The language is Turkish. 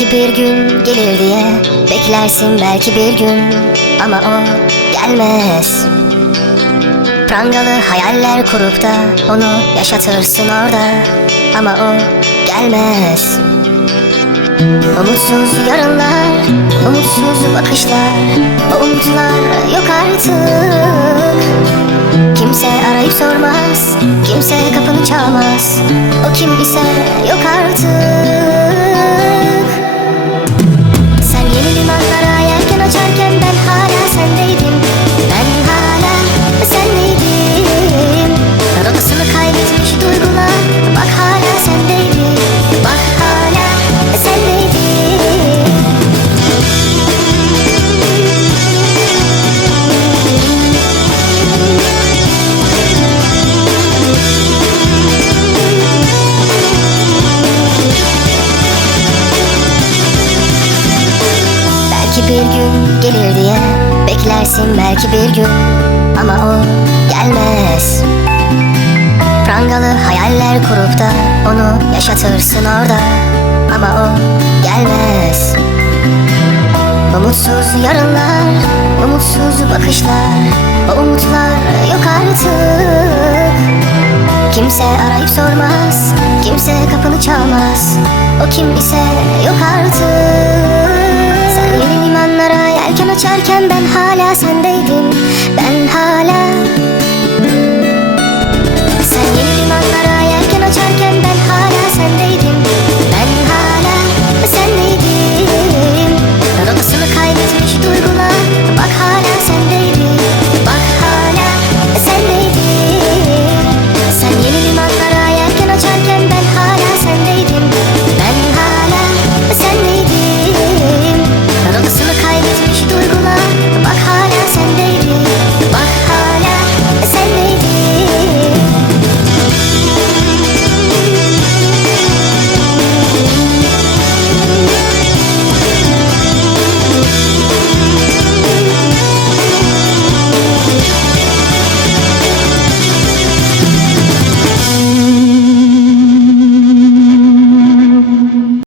Belki bir gün gelir diye beklersin belki bir gün ama o gelmez. Prangalı hayaller kurup da onu yaşatırsın orada ama o gelmez. Umutsuz yarınlar, umutsuz bakışlar, o umutlar yok artık. Kimse arayıp sormaz, kimse kapını çalmaz, o kim ise yok artık. Bir gün gelir diye beklersin belki bir gün ama o gelmez. Prangalı hayaller kurup da onu yaşatırsın orada ama o gelmez. Umutsuz yarınlar, umutsuz bakışlar, o umutlar yok artık. Kimse arayıp sormaz, kimse kapını çalmaz, o kim ise yok artık. Açarken ben hala sendeydim, ben hala